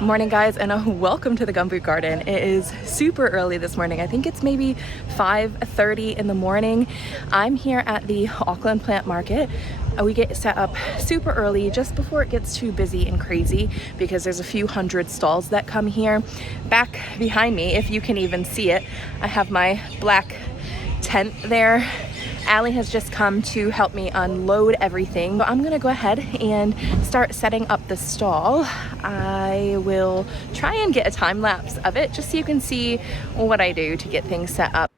Morning guys, and welcome to the Gumboot garden. It is super early this morning. I think it's maybe 5:30 in the morning. I'm here at the Auckland plant market. We get set up super early just before it gets too busy and crazy because there's a few hundred stalls that come here. Back behind me, if you can even see it, I have my black tent there. Allie has just come to help me unload everything. So I'm gonna go ahead and start setting up the stall. I will try and get a time lapse of it just so you can see what I do to get things set up.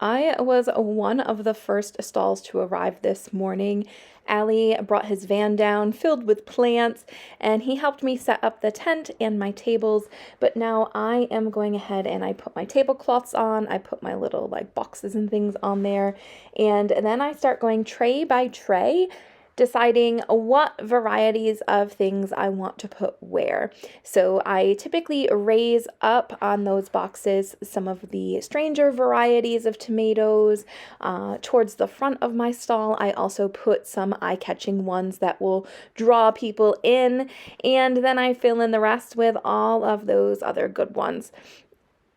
I was one of the first stalls to arrive this morning. Allie brought his van down filled with plants and he helped me set up the tent and my tables, but now I am going ahead and I put my tablecloths on, I put my little boxes and things on there, and then I start going tray by tray, deciding what varieties of things I want to put where. So I typically raise up on those boxes some of the stranger varieties of tomatoes. Towards the front of my stall, I also put some eye-catching ones that will draw people in, and then I fill in the rest with all of those other good ones.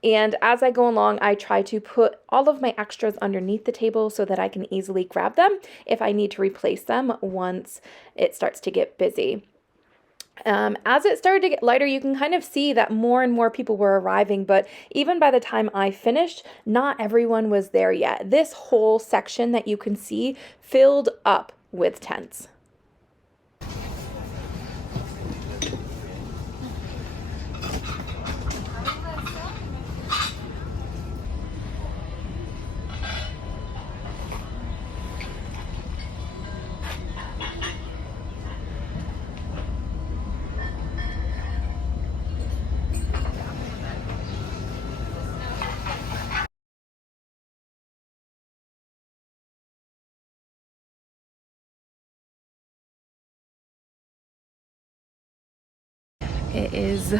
And as I go along, I try to put all of my extras underneath the table so that I can easily grab them if I need to replace them once it starts to get busy. As it started to get lighter, you can kind of see that more and more people were arriving, but even by the time I finished, not everyone was there yet. This whole section that you can see filled up with tents. It is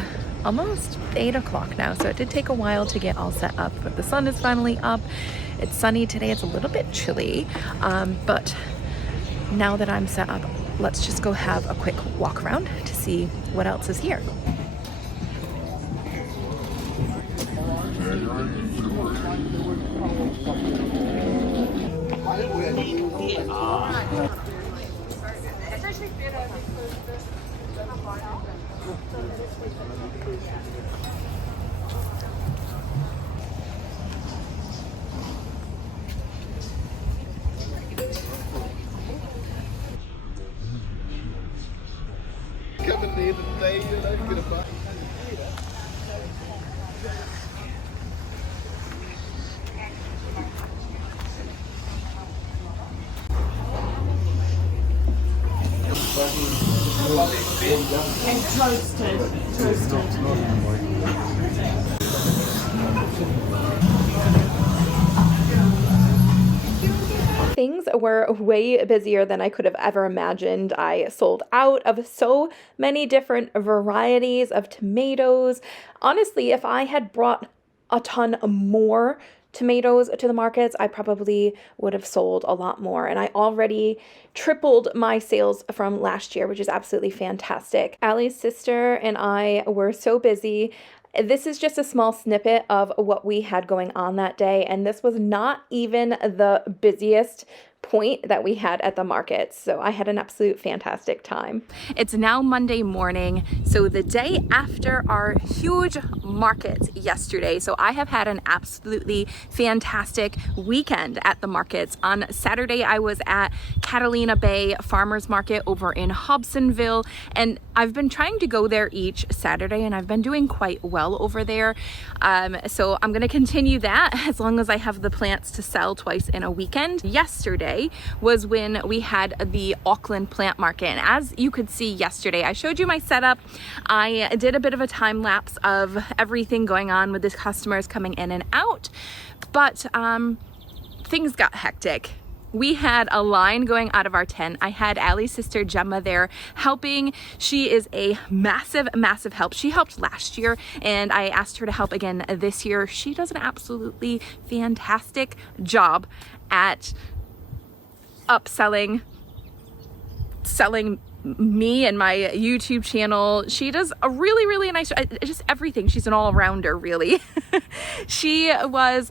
almost 8 o'clock now, so it did take a while to get all set up, but the sun is finally up. It's sunny today. It's a little bit chilly, but now that I'm set up, let's just go have a quick walk around to see what else is here. And toasted. Things were way busier than I could have ever imagined. I sold out of so many different varieties of tomatoes. Honestly, if I had brought a ton more tomatoes to the markets, I probably would have sold a lot more, and I already tripled my sales from last year, which is absolutely fantastic. Allie's sister and I were so busy. This is just a small snippet of what we had going on that day, and this was not even the busiest point that we had at the market, so I had an absolute fantastic time. It's now Monday morning, so the day after our huge markets yesterday. So I have had an absolutely fantastic weekend at the markets. On Saturday, I was at Catalina Bay Farmers Market over in Hobsonville, and I've been trying to go there each Saturday, and I've been doing quite well over there. So I'm gonna continue that as long as I have the plants to sell twice in a weekend. Yesterday was when we had the Auckland plant market, and as you could see yesterday, I showed you my setup. I did a bit of a time lapse of everything going on with the customers coming in and out, but things got hectic. We had a line going out of our tent. I had Allie's sister Gemma there helping. She is a massive help. She helped last year and I asked her to help again this year. She does an absolutely fantastic job at upselling, selling me and my YouTube channel. She does a really, really nice, just everything. She's an all-rounder, really. She was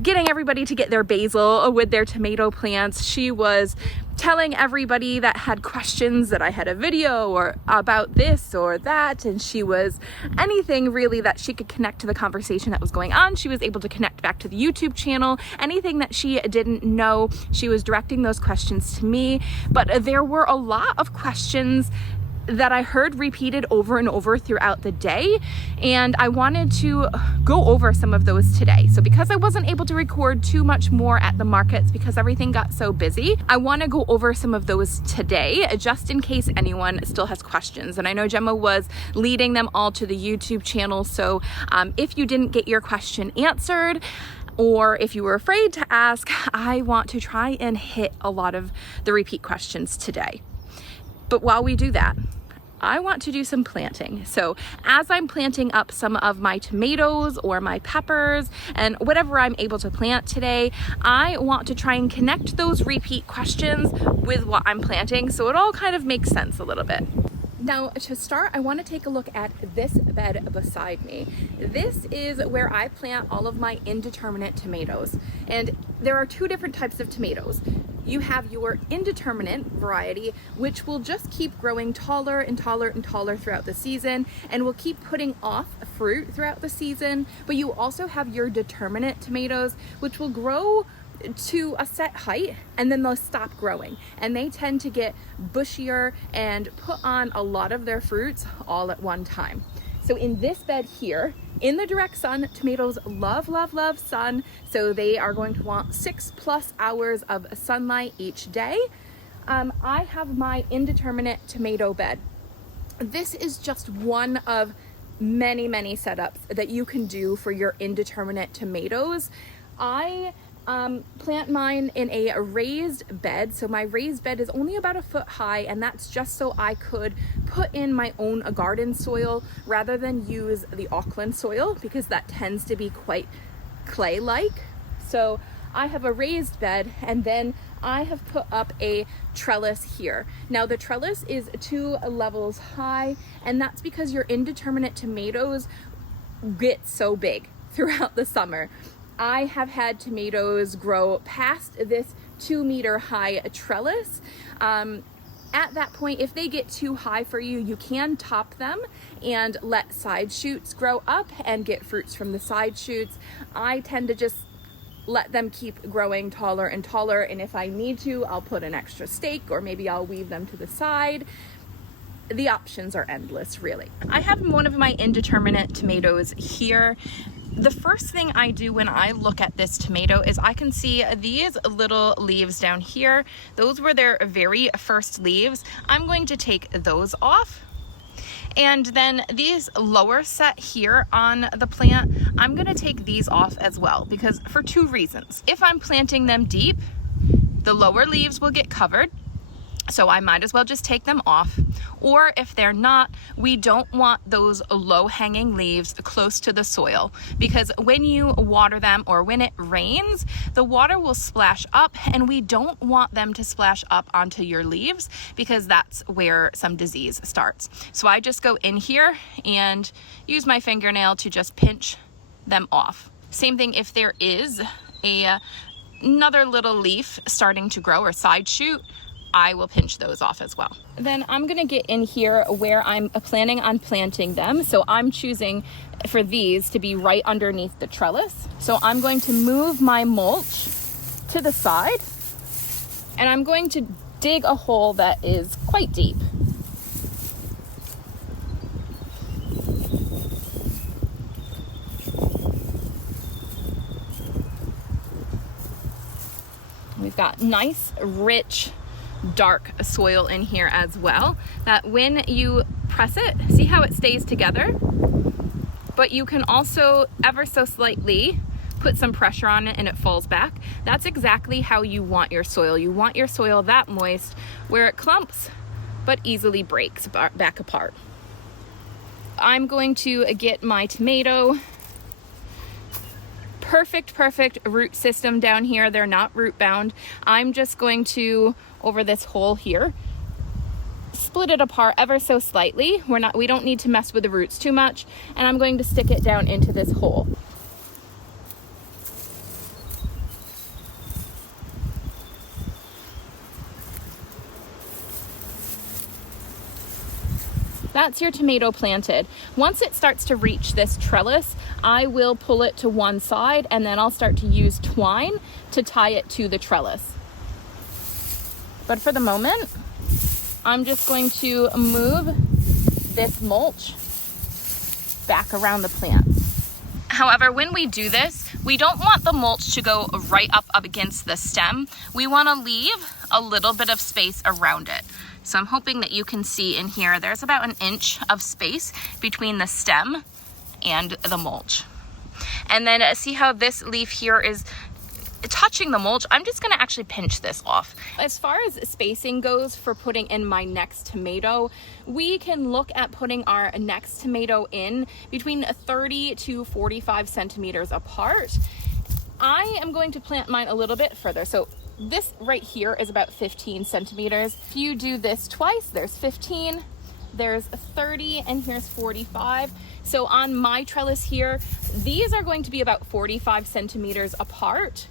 getting everybody to get their basil with their tomato plants. She was telling everybody that had questions that I had a video or about this or that, and she was anything really that she could connect to the conversation that was going on. She was able to connect back to the YouTube channel. Anything that she didn't know, she was directing those questions to me. But there were a lot of questions that I heard repeated over and over throughout the day, and I wanted to go over some of those today. So because I wasn't able to record too much more at the markets because everything got so busy, I want to go over some of those today just in case anyone still has questions. And I know Gemma was leading them all to the YouTube channel, so if you didn't get your question answered, or if you were afraid to ask, I want to try and hit a lot of the repeat questions today. But while we do that, I want to do some planting. So as I'm planting up some of my tomatoes or my peppers and whatever I'm able to plant today, I want to try and connect those repeat questions with what I'm planting so it all kind of makes sense a little bit. Now, to start, I want to take a look at this bed beside me. This is where I plant all of my indeterminate tomatoes. And there are two different types of tomatoes. You have your indeterminate variety, which will just keep growing taller and taller and taller throughout the season and will keep putting off fruit throughout the season. But you also have your determinate tomatoes, which will grow to a set height and then they'll stop growing, and they tend to get bushier and put on a lot of their fruits all at one time. So in this bed here, in the direct sun, tomatoes love, love, love sun, so they are going to want 6+ hours of sunlight each day. I have my indeterminate tomato bed. This is just one of many, many setups that you can do for your indeterminate tomatoes. I plant mine in a raised bed. So my raised bed is only about 1 foot high, and that's just so I could put in my own garden soil rather than use the Auckland soil, because that tends to be quite clay-like. So I have a raised bed, and then I have put up a trellis here. Now the trellis is 2 levels high, and that's because your indeterminate tomatoes get so big throughout the summer. I have had tomatoes grow past this 2-meter high trellis. At that point, if they get too high for you, you can top them and let side shoots grow up and get fruits from the side shoots. I tend to just let them keep growing taller and taller, and if I need to, I'll put an extra stake or maybe I'll weave them to the side. The options are endless, really. I have one of my indeterminate tomatoes here. The first thing I do when I look at this tomato is I can see these little leaves down here. Those were their very first leaves. I'm going to take those off. And then these lower set here on the plant, I'm gonna take these off as well, because for 2 reasons. If I'm planting them deep, the lower leaves will get covered, so I might as well just take them off. Or if they're not, we don't want those low-hanging leaves close to the soil, because when you water them or when it rains, the water will splash up, and we don't want them to splash up onto your leaves, because that's where some disease starts. So I just go in here and use my fingernail to just pinch them off. Same thing if there is another little leaf starting to grow or side shoot, I will pinch those off as well. Then I'm gonna get in here where I'm planning on planting them. So I'm choosing for these to be right underneath the trellis. So I'm going to move my mulch to the side, and I'm going to dig a hole that is quite deep. We've got nice, rich, dark soil in here as well, that when you press it, see how it stays together? But you can also ever so slightly put some pressure on it and it falls back. That's exactly how you want your soil. You want your soil that moist where it clumps but easily breaks back apart. I'm going to get my tomato. Perfect root system down here. They're not root bound. I'm just going to, over this hole here, split it apart ever so slightly. We don't need to mess with the roots too much. And I'm going to stick it down into this hole. That's your tomato planted. Once it starts to reach this trellis, I will pull it to one side and then I'll start to use twine to tie it to the trellis. But for the moment, I'm just going to move this mulch back around the plant. However, when we do this, we don't want the mulch to go right up against the stem. We want to leave a little bit of space around it. So I'm hoping that you can see in here, there's about an inch of space between the stem and the mulch. And then see how this leaf here is touching the mulch? I'm just gonna actually pinch this off. As far as spacing goes for putting in my next tomato, we can look at putting our next tomato in between 30 to 45 centimeters apart. I am going to plant mine a little bit further. So this right here is about 15 centimeters. If you do this twice, there's 15, there's 30, and here's 45. So on my trellis here, these are going to be about 45 centimeters apart.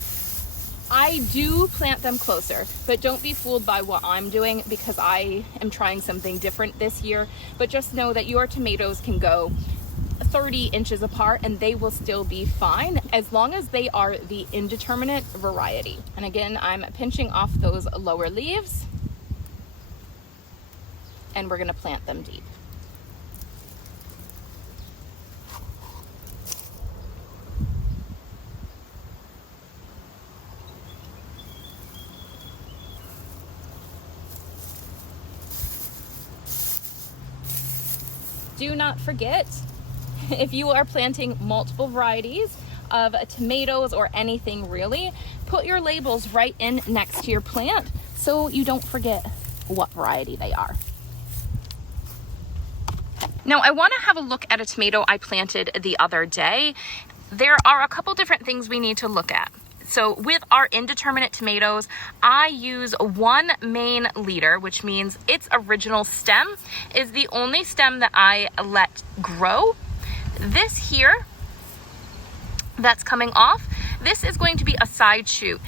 I do plant them closer, but don't be fooled by what I'm doing because I am trying something different this year. But just know that your tomatoes can go 30 inches apart and they will still be fine as long as they are the indeterminate variety. And again, I'm pinching off those lower leaves and we're going to plant them deep. Do not forget, if you are planting multiple varieties of tomatoes or anything really, put your labels right in next to your plant so you don't forget what variety they are. Now I want to have a look at a tomato I planted the other day. There are a couple different things we need to look at. So with our indeterminate tomatoes, I use 1 main leader, which means its original stem is the only stem that I let grow. This here that's coming off, this is going to be a side shoot.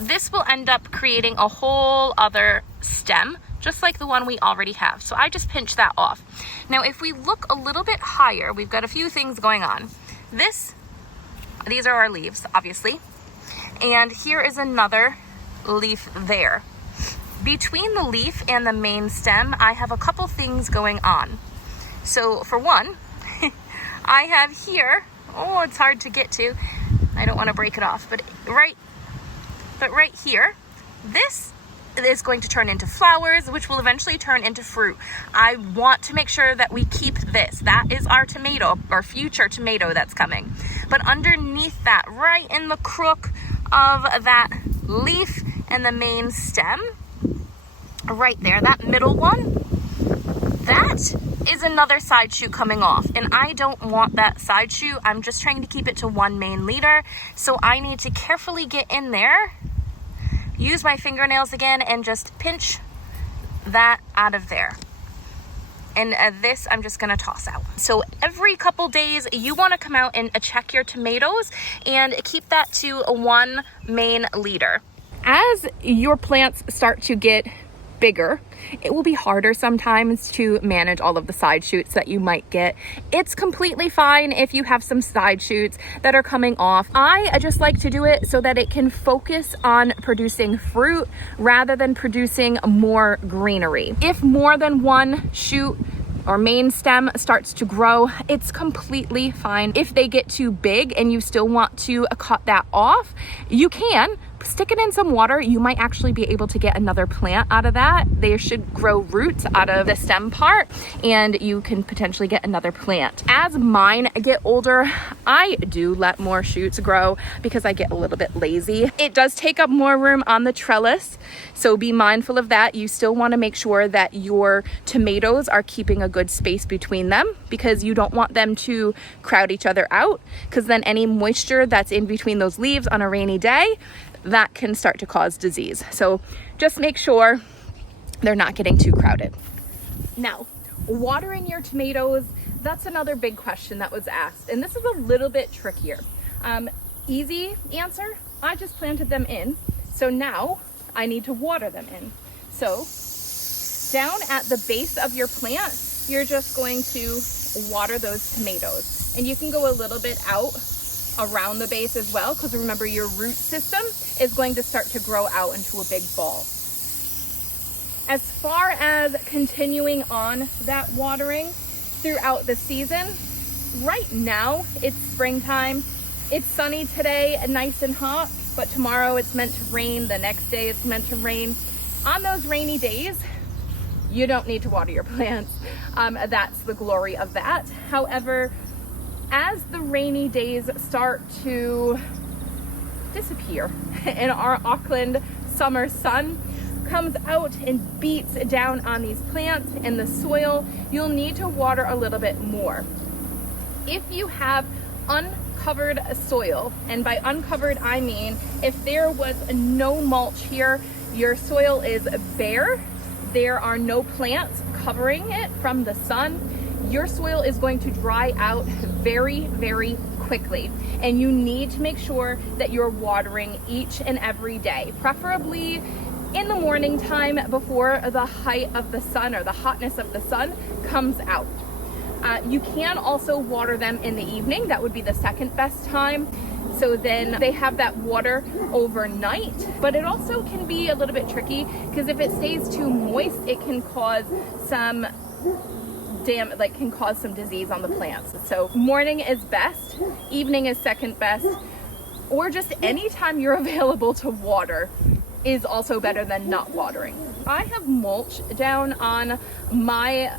This will end up creating a whole other stem, just like the one we already have. So I just pinch that off. Now, if we look a little bit higher, we've got a few things going on. These are our leaves, obviously. And here is another leaf there. Between the leaf and the main stem, I have a couple things going on. So for one, I have here, oh, it's hard to get to. I don't want to break it off, but right here, this is going to turn into flowers, which will eventually turn into fruit. I want to make sure that we keep this. That is our tomato, our future tomato that's coming. But underneath that, right in the crook of that leaf and the main stem, right there, that middle one, that is another side shoot coming off, and I don't want that side shoot. I'm just trying to keep it to 1 main leader, so I need to carefully get in there, use my fingernails again, and just pinch that out of there. And this I'm just gonna toss out. So every couple days you wanna come out and check your tomatoes and keep that to 1 main leader. As your plants start to get bigger, it will be harder sometimes to manage all of the side shoots that you might get. It's completely fine if you have some side shoots that are coming off. I just like to do it so that it can focus on producing fruit rather than producing more greenery. If more than 1 shoot or main stem starts to grow, it's completely fine. If they get too big and you still want to cut that off, you can stick it in some water. You might actually be able to get another plant out of that. They should grow roots out of the stem part and you can potentially get another plant. As mine get older, I do let more shoots grow because I get a little bit lazy. It does take up more room on the trellis, so be mindful of that. You still want to make sure that your tomatoes are keeping a good space between them because you don't want them to crowd each other out, because then any moisture that's in between those leaves on a rainy day, that can start to cause disease. So just make sure they're not getting too crowded. Now, watering your tomatoes, that's another big question that was asked, and this is a little bit trickier. Easy answer, I just planted them in, so now I need to water them in. So down at the base of your plant, you're just going to water those tomatoes. And you can go a little bit out around the base as well, because remember, your root system is going to start to grow out into a big ball. As far as continuing on that watering throughout the season, right now it's springtime. It's sunny today, nice and hot, but tomorrow it's meant to rain. The next day it's meant to rain. On those rainy days, you don't need to water your plants. That's the glory of that. However, as the rainy days start to disappear and our Auckland summer sun comes out and beats down on these plants and the soil, you'll need to water a little bit more. If you have uncovered soil, and by uncovered I mean if there was no mulch here, your soil is bare, there are no plants covering it from the sun, your soil is going to dry out very, very quickly. And you need to make sure that you're watering each and every day, preferably in the morning time before the height of the sun or the hotness of the sun comes out. You can also water them in the evening. That would be the second best time. So then they have that water overnight, but it also can be a little bit tricky because if it stays too moist, it can cause some can cause some disease on the plants. So morning is best, evening is second best, or just any time you're available to water is also better than not watering. I have mulch down on my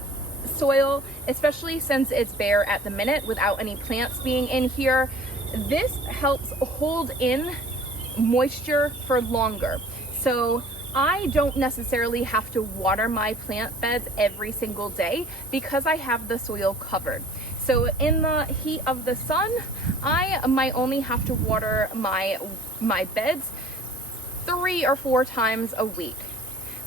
soil, especially since it's bare at the minute without any plants being in here. This helps hold in moisture for longer. So I don't necessarily have to water my plant beds every single day because I have the soil covered. So in the heat of the sun, I might only have to water my beds 3 or 4 times a week.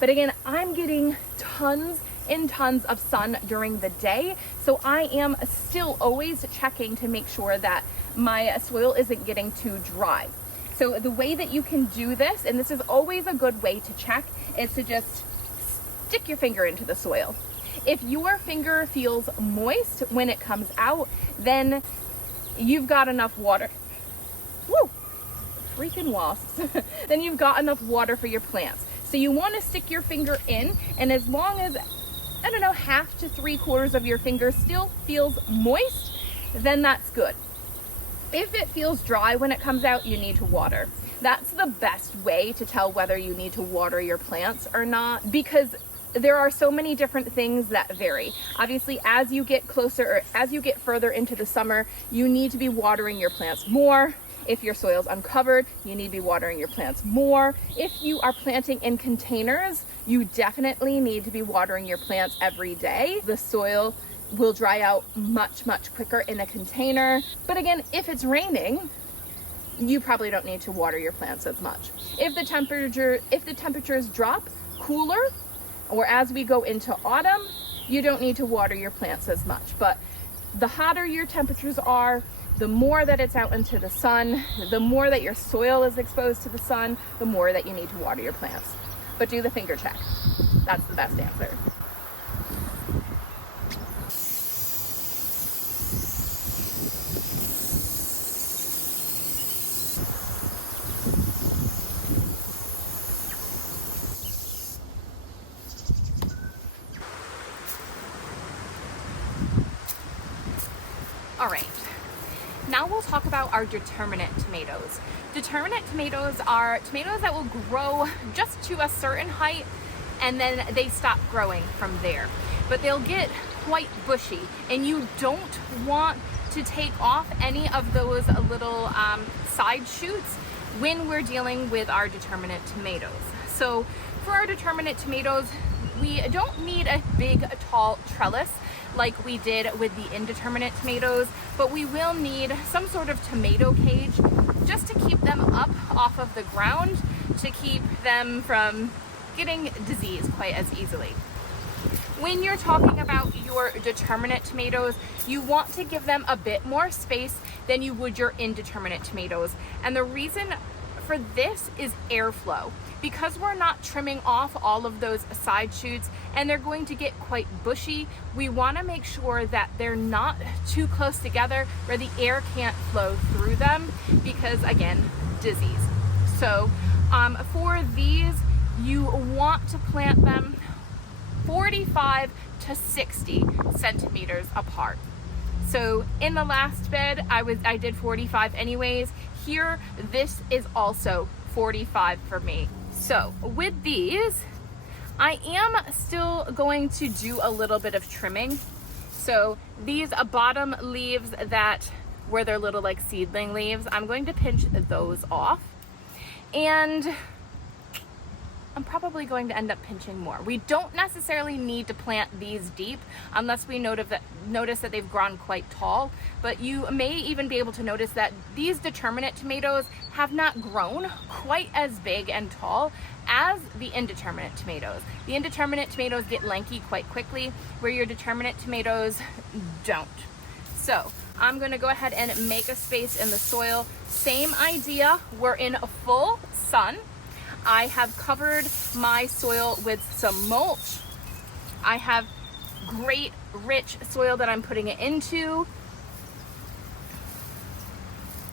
But again, I'm getting tons and tons of sun during the day, so I am still always checking to make sure that my soil isn't getting too dry. So the way that you can do this, and this is always a good way to check, is to just stick your finger into the soil. If your finger feels moist when it comes out, then you've got enough water. Woo! Freaking wasps. Then you've got enough water for your plants. So you want to stick your finger in, and as long as, I don't know, half to 3/4 of your finger still feels moist, then that's good. If it feels dry when it comes out, you need to water. That's the best way to tell whether you need to water your plants or not, because there are so many different things that vary. Obviously, as you get closer or as you get further into the summer, you need to be watering your plants more. If your soil's uncovered, you need to be watering your plants more. If you are planting in containers, you definitely need to be watering your plants every day. The soil will dry out much, much quicker in a container. But again, if it's raining, you probably don't need to water your plants as much. If the temperatures drop cooler, or as we go into autumn, you don't need to water your plants as much. But the hotter your temperatures are, the more that it's out into the sun, the more that your soil is exposed to the sun, the more that you need to water your plants. But do the finger check. That's the best answer. All right, now we'll talk about our determinate tomatoes. Determinate tomatoes are tomatoes that will grow just to a certain height and then they stop growing from there. But they'll get quite bushy, and you don't want to take off any of those little side shoots when we're dealing with our determinate tomatoes. So for our determinate tomatoes, we don't need a big tall trellis like we did with the indeterminate tomatoes, but we will need some sort of tomato cage just to keep them up off of the ground, to keep them from getting disease quite as easily. When you're talking about your determinate tomatoes, you want to give them a bit more space than you would your indeterminate tomatoes. And the reason for this is airflow. Because we're not trimming off all of those side shoots and they're going to get quite bushy, we want to make sure that they're not too close together where the air can't flow through them, because again, disease. So for these, you want to plant them 45 to 60 centimeters apart. So in the last bed, I did 45 anyways. Here, this is also 45 for me. So with these, I am still going to do a little bit of trimming. So these bottom leaves that where they're little like seedling leaves, I'm going to pinch those off. And I'm probably going to end up pinching more. We don't necessarily need to plant these deep unless we notice that they've grown quite tall, but you may even be able to notice that these determinate tomatoes have not grown quite as big and tall as the indeterminate tomatoes. The indeterminate tomatoes get lanky quite quickly, where your determinate tomatoes don't. So I'm gonna go ahead and make a space in the soil. Same idea, we're in a full sun. I have covered my soil with some mulch. I have great rich soil that I'm putting it into.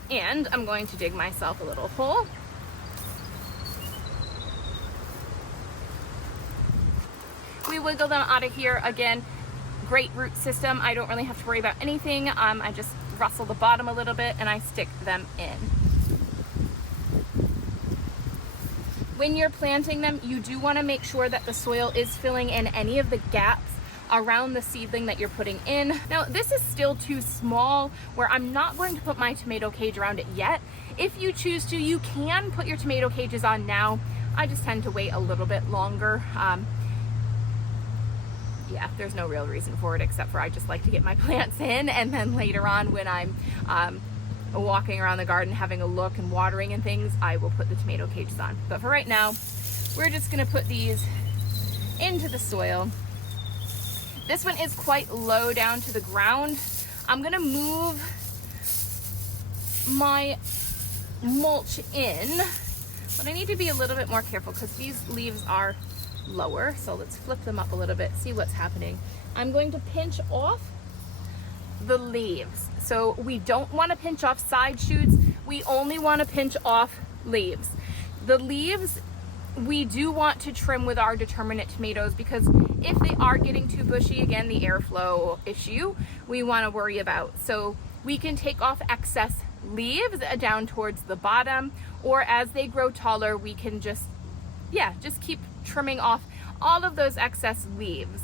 And I'm going to dig myself a little hole. We wiggle them out of here. Again, great root system. I don't really have to worry about anything. I just rustle the bottom a little bit and I stick them in. When you're planting them, you do want to make sure that the soil is filling in any of the gaps around the seedling that you're putting in. Now, this is still too small where I'm not going to put my tomato cage around it yet. If you choose to, you can put your tomato cages on now. I just tend to wait a little bit longer. Yeah, there's no real reason for it except for I just like to get my plants in, and then later on when I'm walking around the garden having a look and watering and things, I will put the tomato cages on. But for right now, we're just gonna put these into the soil. This one is quite low down to the ground. I'm gonna move my mulch in, but I need to be a little bit more careful because these leaves are lower. So let's flip them up a little bit, see what's happening. I'm going to pinch off the leaves. So we don't want to pinch off side shoots. We only want to pinch off leaves. The leaves we do want to trim with our determinate tomatoes because if they are getting too bushy, again, the airflow issue we want to worry about. So we can take off excess leaves down towards the bottom, or as they grow taller, we can just keep trimming off all of those excess leaves.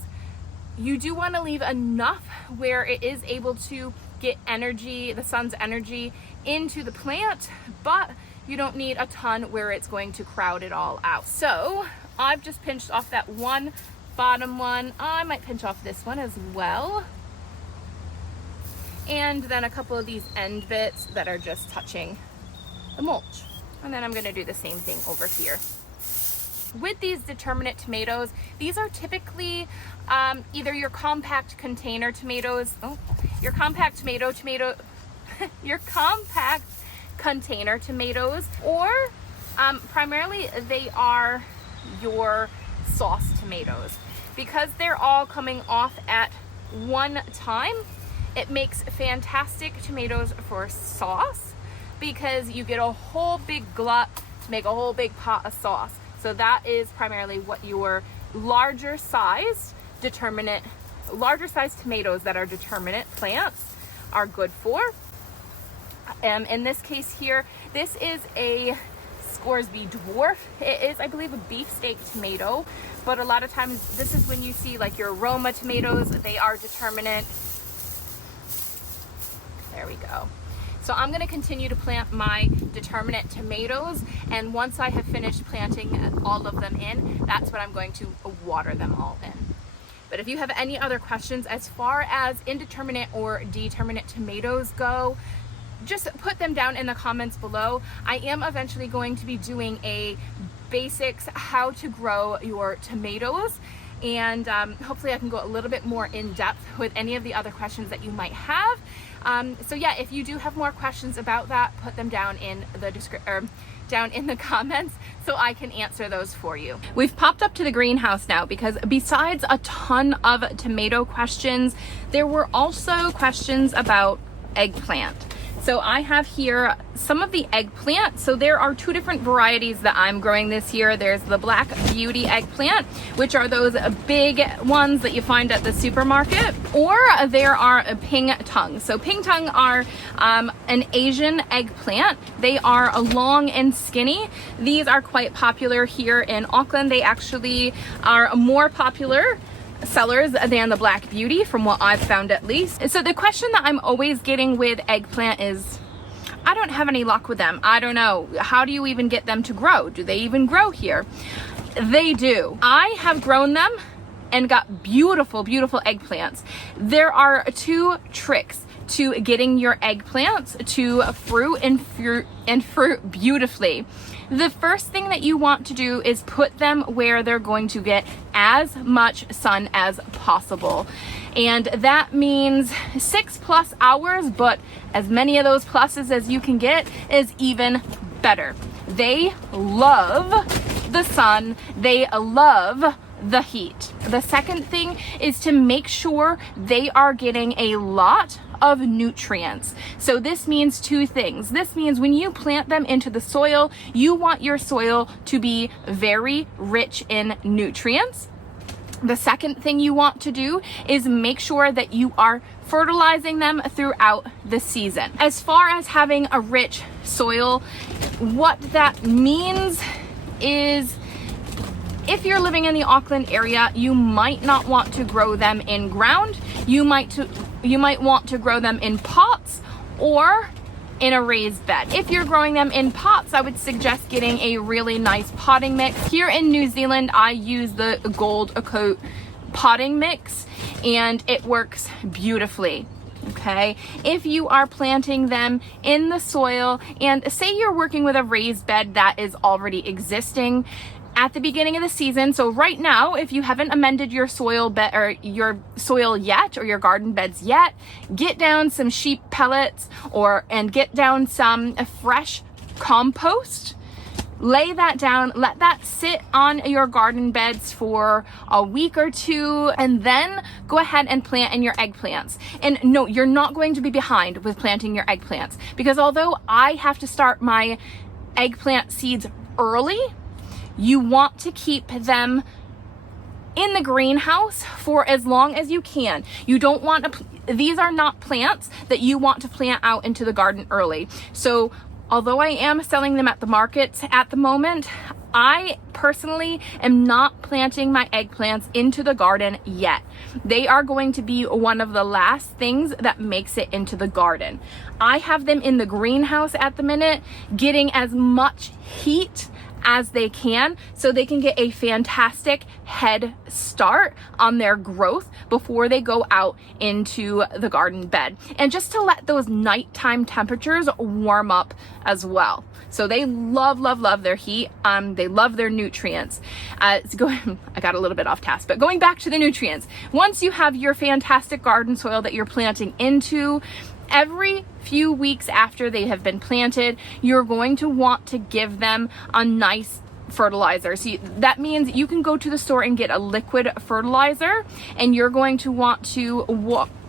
You do want to leave enough where it is able to get energy, the sun's energy, into the plant, but you don't need a ton where it's going to crowd it all out. So I've just pinched off that one bottom one. I might pinch off this one as well. And then a couple of these end bits that are just touching the mulch. And then I'm going to do the same thing over here. With these determinate tomatoes, these are typically either your compact container tomatoes, your compact container tomatoes, or primarily they are your sauce tomatoes. Because they're all coming off at one time, it makes fantastic tomatoes for sauce because you get a whole big glut to make a whole big pot of sauce. So that is primarily what your larger sized tomatoes that are determinate plants are good for. In this case here, this is a Scoresby dwarf. It is, I believe, a beefsteak tomato, but a lot of times this is when you see like your Roma tomatoes, they are determinate. There we go. So I'm going to continue to plant my determinate tomatoes, and once I have finished planting all of them in, that's when I'm going to water them all in. But if you have any other questions as far as indeterminate or determinate tomatoes go, just put them down in the comments below. I am eventually going to be doing a basics how to grow your tomatoes, and hopefully I can go a little bit more in depth with any of the other questions that you might have. So yeah, if you do have more questions about that, put them down in the comments so I can answer those for you. We've popped up to the greenhouse now because besides a ton of tomato questions, there were also questions about eggplant. So I have here some of the eggplant. So there are two different varieties that I'm growing this year. There's the Black Beauty eggplant, which are those big ones that you find at the supermarket, or there are a ping tongue. So ping tongue are an Asian eggplant. They are long and skinny. These are quite popular here in Auckland. They actually are more popular sellers than the Black Beauty, from what I've found at least. So the question that I'm always getting with eggplant is, I don't have any luck with them. I don't know. How do you even get them to grow? Do they even grow here? They do. I have grown them and got beautiful, beautiful eggplants. There are two tricks to getting your eggplants to fruit beautifully. The first thing that you want to do is put them where they're going to get as much sun as possible. And that means 6+ hours, but as many of those pluses as you can get is even better. They love the sun. They love the heat. The second thing is to make sure they are getting a lot of nutrients. So this means two things. This means when you plant them into the soil, you want your soil to be very rich in nutrients. The second thing you want to do is make sure that you are fertilizing them throughout the season. As far as having a rich soil, what that means is, if you're living in the Auckland area, you might not want to grow them in ground. You might want to grow them in pots or in a raised bed. If you're growing them in pots, I would suggest getting a really nice potting mix. Here in New Zealand, I use the Gold Coat potting mix and it works beautifully. Okay, if you are planting them in the soil, and say you're working with a raised bed that is already existing, at the beginning of the season, so right now, if you haven't amended your soil bed or your soil yet, or your garden beds yet, get down some sheep pellets and get down some fresh compost. Lay that down, let that sit on your garden beds for a week or two, and then go ahead and plant in your eggplants. And no, you're not going to be behind with planting your eggplants, because although I have to start my eggplant seeds early, you want to keep them in the greenhouse for as long as you can. You don't want to, these are not plants that you want to plant out into the garden early. So although I am selling them at the markets at the moment, I personally am not planting my eggplants into the garden yet. They are going to be one of the last things that makes it into the garden. I have them in the greenhouse at the minute, getting as much heat as they can, so they can get a fantastic head start on their growth before they go out into the garden bed, and just to let those nighttime temperatures warm up as well. So they love their heat. They love their nutrients. I got a little bit off task, but going back to the nutrients, once you have your fantastic garden soil that you're planting into, every few weeks after they have been planted, you're going to want to give them a nice fertilizer. So that means you can go to the store and get a liquid fertilizer, and you're going to want to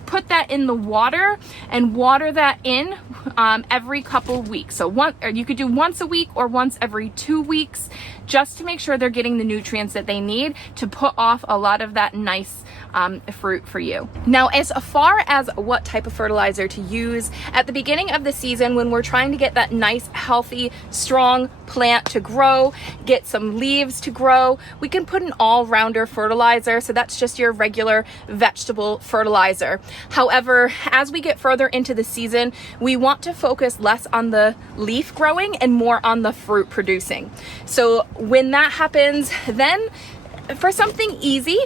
put that in the water and water that in every couple weeks. So you could do once a week or once every 2 weeks, just to make sure they're getting the nutrients that they need to put off a lot of that nice fruit for you. Now, as far as what type of fertilizer to use at the beginning of the season, when we're trying to get that nice, healthy, strong plant to grow, get some leaves to grow, we can put an all-rounder fertilizer. So that's just your regular vegetable fertilizer. However, as we get further into the season, we want to focus less on the leaf growing and more on the fruit producing. So when that happens, then for something easy,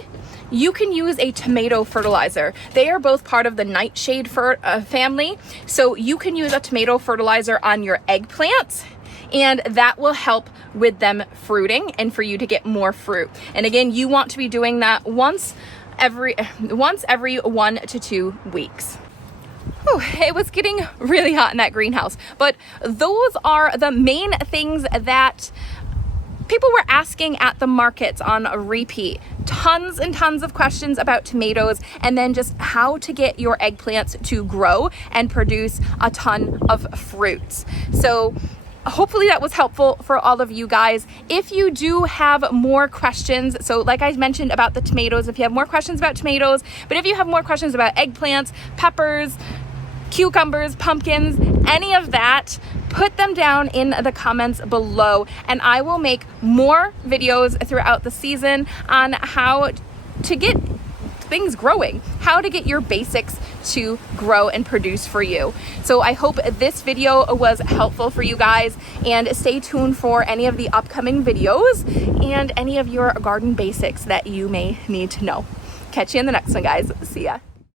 you can use a tomato fertilizer. They are both part of the nightshade family. So you can use a tomato fertilizer on your eggplants, and that will help with them fruiting and for you to get more fruit. And again, you want to be doing that once every 1 to 2 weeks. Whew, it was getting really hot in that greenhouse, but those are the main things that people were asking at the markets on a repeat. Tons and tons of questions about tomatoes, and then just how to get your eggplants to grow and produce a ton of fruits. So hopefully that was helpful for all of you guys. If you do have more questions, so like I mentioned about the tomatoes, if you have more questions about tomatoes, but if you have more questions about eggplants, peppers, cucumbers, pumpkins, any of that, put them down in the comments below, and I will make more videos throughout the season on how to get things growing, how to get your basics to grow and produce for you. So I hope this video was helpful for you guys, and stay tuned for any of the upcoming videos and any of your garden basics that you may need to know. Catch you in the next one, guys. See ya.